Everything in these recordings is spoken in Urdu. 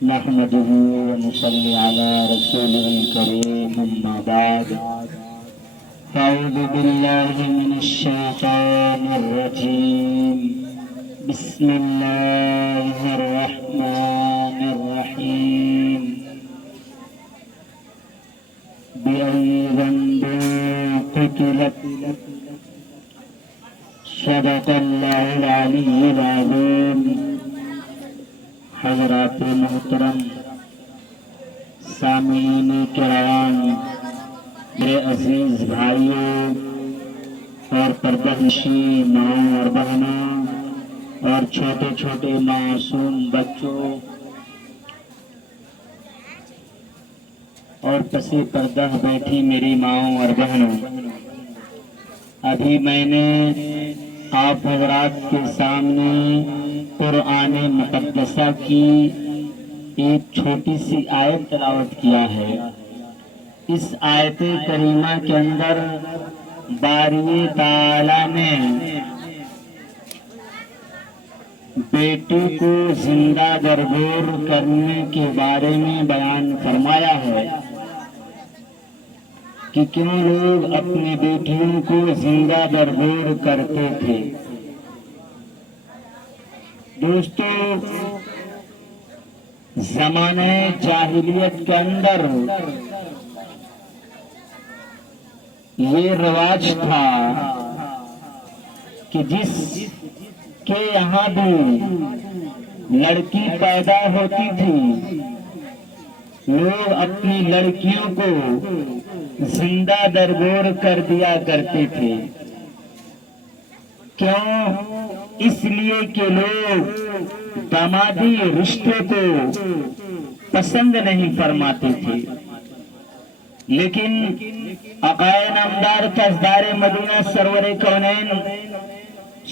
نحمده ونصلي على رسوله الكريم أما بعد أعوذ بالله من الشيطان الرجيم بسم الله الرحمن الرحيم بأي ذنب قتلت صدق الله العلي العظيم۔ حضرات محترم سامعین کرام، میرے عزیز بھائیوں اور پردہ نشین ماؤں اور بہنوں اور چھوٹے چھوٹے معصوم بچوں اور پسِ پردہ بیٹھی میری ماؤں اور بہنوں، ابھی میں نے آپ حضرات کے سامنے قرآن مقدسہ کی ایک چھوٹی سی آیت تلاوت کیا ہے۔ اس آیت کریمہ کے اندر باری تعالیٰ نے بیٹی کو زندہ درگور کرنے کے بارے میں بیان فرمایا ہے کہ کیوں لوگ اپنی بیٹیوں کو زندہ درگور کرتے تھے۔ دوستو، زمانہ جاہلیت کے اندر یہ رواج تھا کہ جس کے یہاں بھی لڑکی پیدا ہوتی تھی، لوگ اپنی لڑکیوں کو زندہ درگور کر دیا کرتے تھے۔ کیوں؟ اس لیے کہ لوگ دامادی رشتے کو پسند نہیں فرماتے تھے، لیکن آقائے نامدار تاجدار مدینہ سرور کونین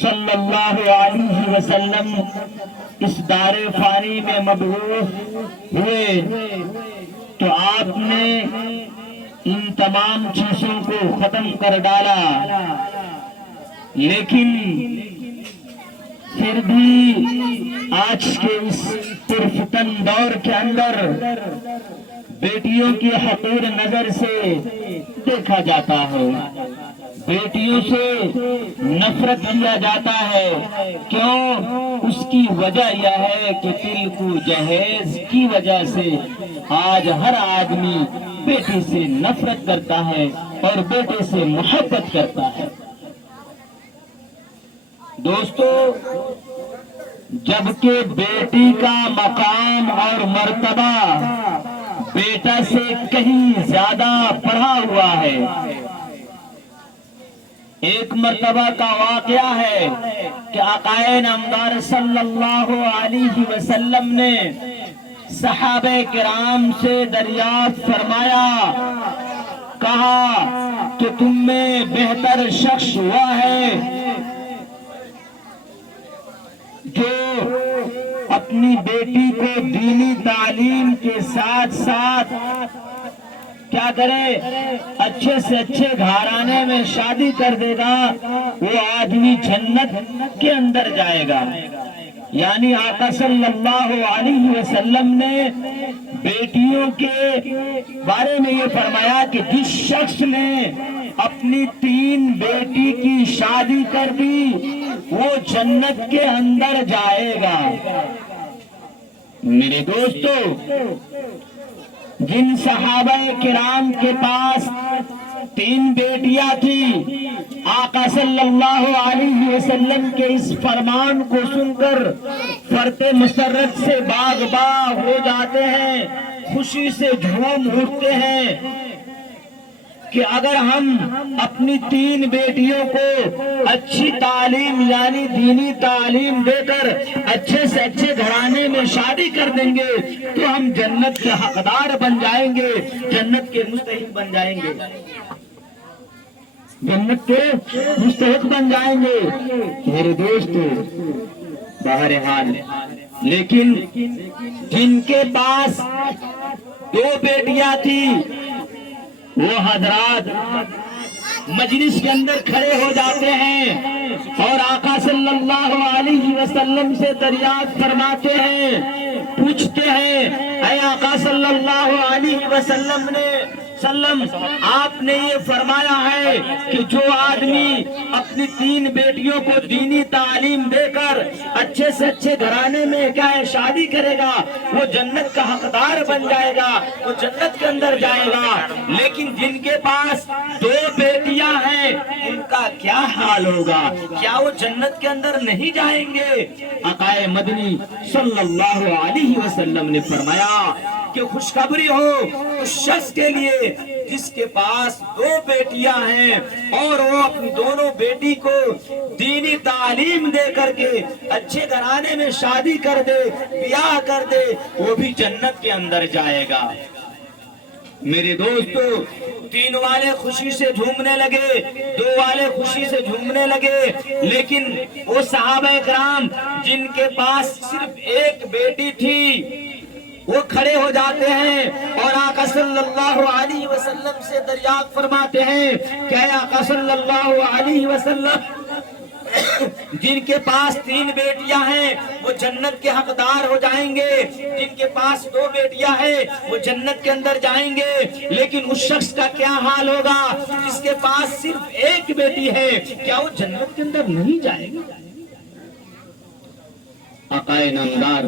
صلی اللہ علیہ وسلم اس دار فانی میں مبعوث ہوئے تو آپ نے ان تمام چیزوں کو ختم کر ڈالا، لیکن پھر بھی آج کے اس پرفتن دور کے اندر بیٹیوں کی حقیر نظر سے دیکھا جاتا ہے، بیٹیوں سے نفرت کیا جاتا ہے۔ کیوں؟ اس کی وجہ یہ ہے کہ تلک جہیز کی وجہ سے آج ہر آدمی بیٹی سے نفرت کرتا ہے اور بیٹے سے محبت کرتا ہے۔ دوستو، جبکہ بیٹی کا مقام اور مرتبہ بیٹا سے کہیں زیادہ بڑھا ہوا ہے۔ ایک مرتبہ کا واقعہ ہے کہ آقائے نامدار صلی اللہ علیہ وسلم نے صحابہ کرام سے دریافت فرمایا، کہا کہ تم میں بہتر شخص ہوا ہے جو اپنی بیٹی کو دینی تعلیم کے ساتھ ساتھ کیا کرے، اچھے سے اچھے گھرانے میں شادی کر دے گا، وہ آدمی جنت کے اندر جائے گا۔ یعنی آقا صلی اللہ علیہ وسلم نے بیٹیوں کے بارے میں یہ فرمایا کہ جس شخص نے اپنی 3 بیٹی کی شادی کر دی وہ جنت کے اندر جائے گا۔ میرے دوستو، جن صحابہ کرام کے پاس 3 بیٹیاں تھی، آقا صلی اللہ علیہ وسلم کے اس فرمان کو سن کر فرط مسرت سے باغ باغ ہو جاتے ہیں، خوشی سے جھوم اٹھتے ہیں کہ اگر ہم اپنی 3 بیٹیوں کو اچھی تعلیم یعنی دینی تعلیم دے کر اچھے سے اچھے گھرانے میں شادی کر دیں گے تو ہم جنت کے حقدار بن جائیں گے، جنت کے مستحق بن جائیں گے، جنت کے مستحق بن جائیں گے۔ میرے دوستو، بہرحال لیکن جن کے پاس 2 بیٹیاں تھی وہ حضرات مجلس کے اندر کھڑے ہو جاتے ہیں اور آقا صلی اللہ علیہ وسلم سے دریافت فرماتے ہیں پوچھتے ہیں اے آقا صلی اللہ علیہ وسلم آپ نے یہ فرمایا ہے کہ جو آدمی اپنی 3 بیٹیوں کو دینی تعلیم دے کر اچھے سے اچھے گھرانے میں کیا ہے شادی کرے گا وہ جنت کا حقدار بن جائے گا، وہ جنت کے اندر جائے گا۔ لیکن جن کے پاس 2 بیٹیاں ہیں ان کا کیا حال ہوگا؟ کیا وہ جنت کے اندر نہیں جائیں گے؟ آقا مدنی صلی اللہ علیہ وسلم نے فرمایا کہ خوشخبری ہو اس شخص کے لیے جس کے پاس 2 بیٹیاں ہیں اور وہ اپنی دونوں بیٹی کو دینی تعلیم دے کر کے اچھے گھرانے میں شادی کر دے، بیاہ کر دے، وہ بھی جنت کے اندر جائے گا۔ میرے دوستو 3 والے خوشی سے جھومنے لگے، 2 والے خوشی سے جھومنے لگے، لیکن وہ صحابہ کرام جن کے پاس صرف 1 بیٹی تھی وہ کھڑے ہو جاتے ہیں اور آقا صلی اللہ علیہ وسلم سے دریافت فرماتے ہیں کہ اے آقا صلی اللہ علیہ وسلم جن کے پاس 3 بیٹیاں ہیں وہ جنت کے حقدار ہو جائیں گے، جن کے پاس 2 بیٹیاں ہیں وہ جنت کے اندر جائیں گے، لیکن اس شخص کا کیا حال ہوگا جس کے پاس صرف 1 بیٹی ہے، کیا وہ جنت کے اندر نہیں جائے گا؟ آقا نامدار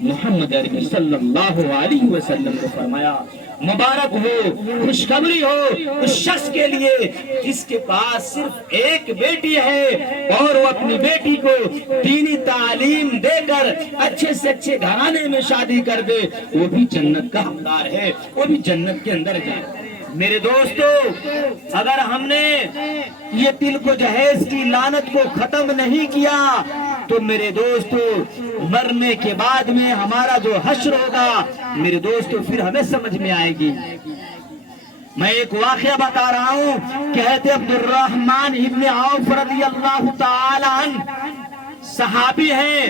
محمد عربی صلی اللہ علیہ وسلم نے فرمایا مبارک ہو، خوشخبری ہو اس شخص کے لیے جس کے پاس صرف 1 بیٹی ہے اور وہ اپنی بیٹی کو دینی تعلیم دے کر اچھے سے اچھے گھرانے میں شادی کر دے، وہ بھی جنت کا حقدار ہے، وہ بھی جنت کے اندر جائے۔ میرے دوستو اگر ہم نے یہ دل کو جہیز کی لعنت کو ختم نہیں کیا تو میرے دوستو مرنے کے بعد میں ہمارا جو حشر ہوگا میرے دوستو پھر ہمیں سمجھ میں آئے گی۔ میں ایک واقعہ بتا رہا ہوں کہ حضرت عبد الرحمن ابن عوف رضی اللہ تعالی عنہ صحابی ہیں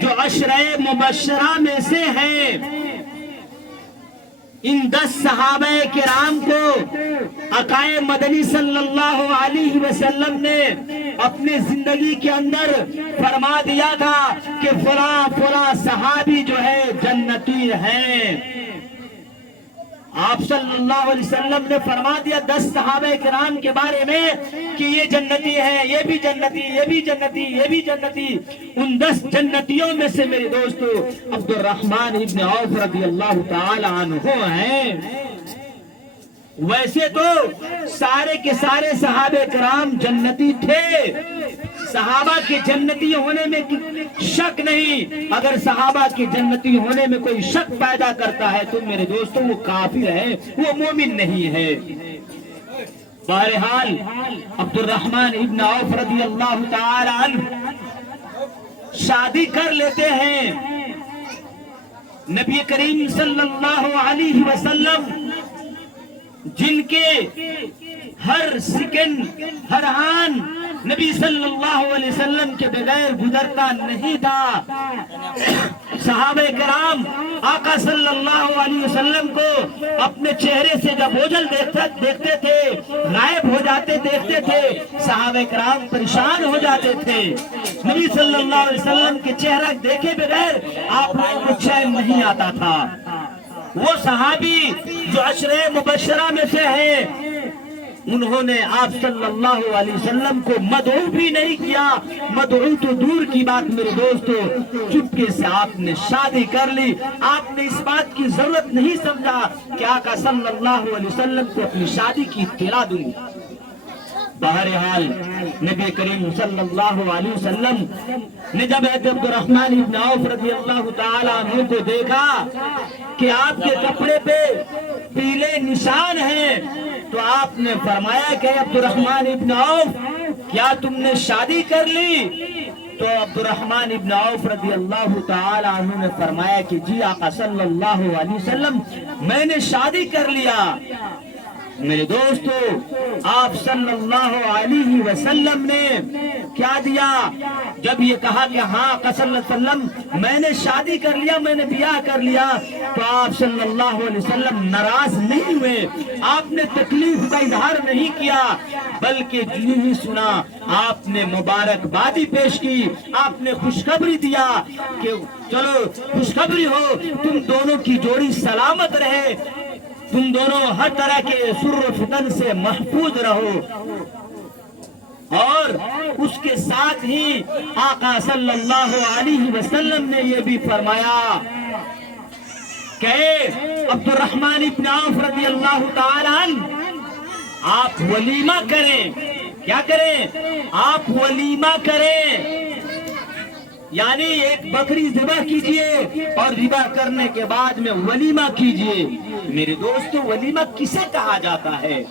جو 10 مبشرہ میں سے ہیں۔ ان 10 صحابہ کرام کو آقا مدنی صلی اللہ علیہ وسلم نے اپنے زندگی کے اندر فرما دیا تھا کہ فلاں فلاں صحابی جو ہے جنتی ہیں۔ آپ صلی اللہ علیہ وسلم نے فرما دیا 10 صحابہ کرام کے بارے میں کہ یہ جنتی ہے، یہ بھی جنتی، یہ بھی جنتی، یہ بھی جنتی۔ ان 10 جنتیوں میں سے میرے دوستو عبد الرحمن ابن عوف رضی اللہ تعالی عنہ ہیں۔ ویسے تو سارے کے سارے صحابہ کرام جنتی تھے، صحابہ کے جنتی ہونے میں شک نہیں۔ اگر صحابہ کے جنتی ہونے میں کوئی شک پیدا کرتا ہے تو میرے دوستو وہ کافر ہے، وہ مومن نہیں ہے۔ بہرحال عبد الرحمن ابن عوف رضی اللہ تعالی عنہ شادی کر لیتے ہیں۔ نبی کریم صلی اللہ علیہ وسلم جن کے ہر سیکنڈ ہر آن نبی صلی اللہ علیہ وسلم کے بغیر گزرتا نہیں تھا، صحابہ کرام آقا صلی اللہ علیہ وسلم کو اپنے چہرے سے جب اوجھل دیکھتے تھے، غائب ہو جاتے دیکھتے تھے، صحابہ کرام پریشان ہو جاتے تھے۔ نبی صلی اللہ علیہ وسلم کے چہرہ دیکھے بغیر آپ کو چین نہیں آتا تھا۔ وہ صحابی جو 10 مبشرہ میں سے ہیں انہوں نے آپ صلی اللہ علیہ وسلم کو مدعو بھی نہیں کیا، مدعو تو دور کی بات میرے دوستو، چپکے سے آپ نے شادی کر لی۔ آپ نے اس بات کی ضرورت نہیں سمجھا کہ آقا صلی اللہ علیہ وسلم کو اپنی شادی کی اطلاع دوں۔ بہرحال نبی کریم صلی اللہ علیہ وسلم نے جب حضرت عبد الرحمن ابن عوف رضی اللہ تعالی عنہ کو دیکھا کہ آپ کے کپڑے پہ پیلے نشان ہیں تو آپ نے فرمایا کہ عبد الرحمن ابن عوف کیا تم نے شادی کر لی؟ تو عبد الرحمن ابن عوف رضی اللہ تعالی عنہ نے فرمایا کہ جی آقا صلی اللہ علیہ وسلم میں نے شادی کر لیا۔ میرے دوستو آپ صلی اللہ علیہ وسلم نے کیا دیا؟ جب یہ کہا کہ ہاں آقا صلی اللہ علیہ وسلم میں نے شادی کر لیا، میں نے بیاہ کر لیا، تو آپ صلی اللہ علیہ وسلم ناراض نہیں ہوئے، آپ نے تکلیف کا اظہار نہیں کیا، بلکہ جو ہی سنا آپ نے مبارکبادی پیش کی، آپ نے خوشخبری دیا کہ چلو خوشخبری ہو، تم دونوں کی جوڑی سلامت رہے، تم دونوں ہر طرح کے سر و فتن سے محفوظ رہو۔ اور اس کے ساتھ ہی آقا صلی اللہ علیہ وسلم نے یہ بھی فرمایا کہ عبد الرحمن ابن عوف رضی اللہ تعالی عنہ آپ ولیمہ کریں۔ کیا کریں؟ آپ ولیمہ کریں، یعنی ایک بکری ذبح کیجئے اور ذبح کرنے کے بعد میں ولیمہ کیجئے۔ میرے دوستو ولیمہ کسے کہا جاتا ہے؟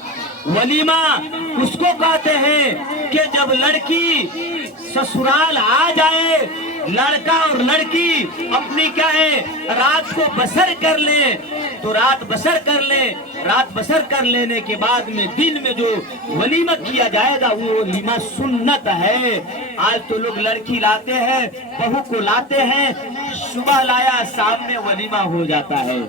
ولیمہ اس کو کہتے ہیں کہ جب لڑکی سسرال آ جائے، لڑکا اور لڑکی اپنی کیا ہے رات کو بسر کر لیں، تو رات بسر کر لیں، رات بسر کر لینے کے بعد میں دن میں جو ولیمہ کیا جائے گا وہ ولیمہ سنت ہے۔ آج تو لوگ لڑکی لاتے ہیں، بہو کو لاتے ہیں، صبح لایا شام میں ولیمہ ہو جاتا ہے۔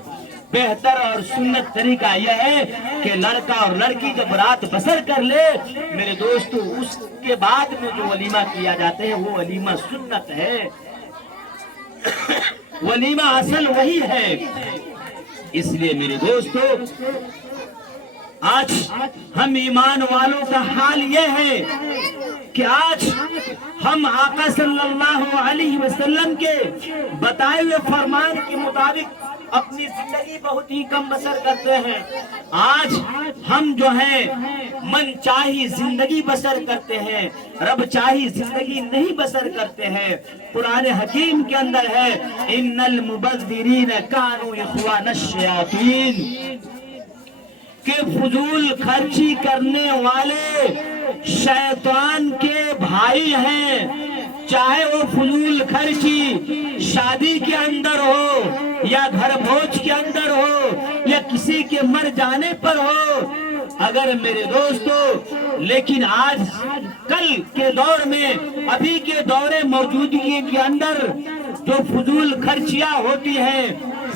بہتر اور سنت طریقہ یہ ہے کہ لڑکا اور لڑکی جب رات بسر کر لے میرے دوستو اس کے بعد میں جو ولیمہ کیا جاتے ہیں وہ ولیمہ سنت ہے۔ ولیمہ اصل وہی ہے۔ اس لیے میرے دوستو آج ہم ایمان والوں کا حال یہ ہے کہ آج ہم آقا صلی اللہ علیہ وسلم کے بتائے ہوئے فرمان کے مطابق اپنی زندگی بہت ہی کم بسر کرتے ہیں۔ آج ہم جو ہیں من چاہی زندگی بسر کرتے ہیں، رب چاہی زندگی نہیں بسر کرتے ہیں۔ قرآن حکیم کے اندر ہے ان المبذرین کانوا اخوان الشیاطین، کہ فضول خرچی کرنے والے شیطان کے بھائی ہیں، چاہے وہ فضول خرچی شادی کے اندر ہو یا گھر بھوج کے اندر ہو یا کسی کے مر جانے پر ہو۔ اگر میرے دوستو لیکن آج کل کے دور میں ابھی کے دور موجودگی کے اندر جو فضول خرچیاں ہوتی ہیں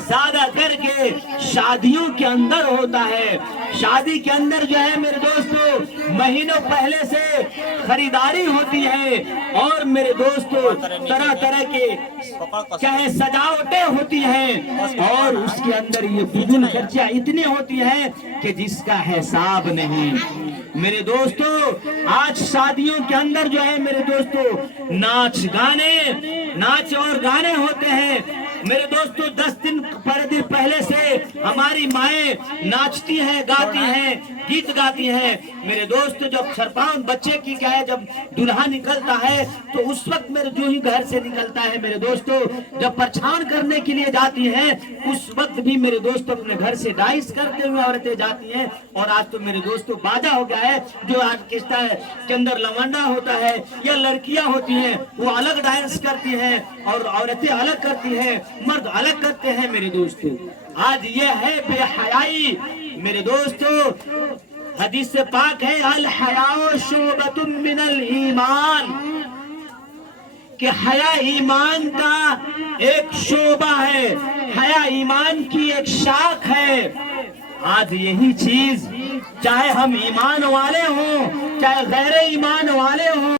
زیادہ کر کے شادیوں کے اندر ہوتا ہے۔ شادی کے اندر جو ہے میرے دوستو مہینوں پہلے سے خریداری ہوتی ہے اور میرے دوستو طرح طرح کے چاہے سجاوٹیں ہوتی ہیں اور اس کے اندر یہ فضول خرچیاں اتنی ہوتی ہیں کہ جس کا حساب نہیں۔ میرے دوستو آج شادیوں کے اندر جو ہے میرے دوستو ناچ اور گانے ہوتے ہیں۔ میرے دوستو 10 دن پہلے سے ہماری مائیں ناچتی ہیں، گاتی ہیں، گیت گاتی ہیں۔ میرے دوستو جب سرپان بچے کی کیا ہے جب دلہا نکلتا ہے تو اس وقت میرے جو ہی گھر سے نکلتا ہے میرے دوستو جب پرچھان کرنے کے لیے جاتی ہیں اس وقت بھی میرے دوستو اپنے گھر سے ڈائس کرتے ہوئے عورتیں جاتی ہیں۔ اور آج تو میرے دوستو باجا ہو گیا ہے، جو آرکیسٹرا کے اندر لونڈا ہوتا ہے یا لڑکیاں ہوتی ہیں وہ الگ ڈانس کرتی ہیں اور عورتیں الگ کرتی ہیں، مرد الگ کرتے ہیں۔ میرے دوستو آج یہ ہے بے حیائی۔ میرے دوستو حدیث پاک ہے الحیاء شعبۃ من الایمان، کہ حیا ایمان کا ایک شعبہ ہے، حیا ایمان کی ایک شاخ ہے۔ آج یہی چیز چاہے ہم ایمان والے ہوں چاہے غیر ایمان والے ہوں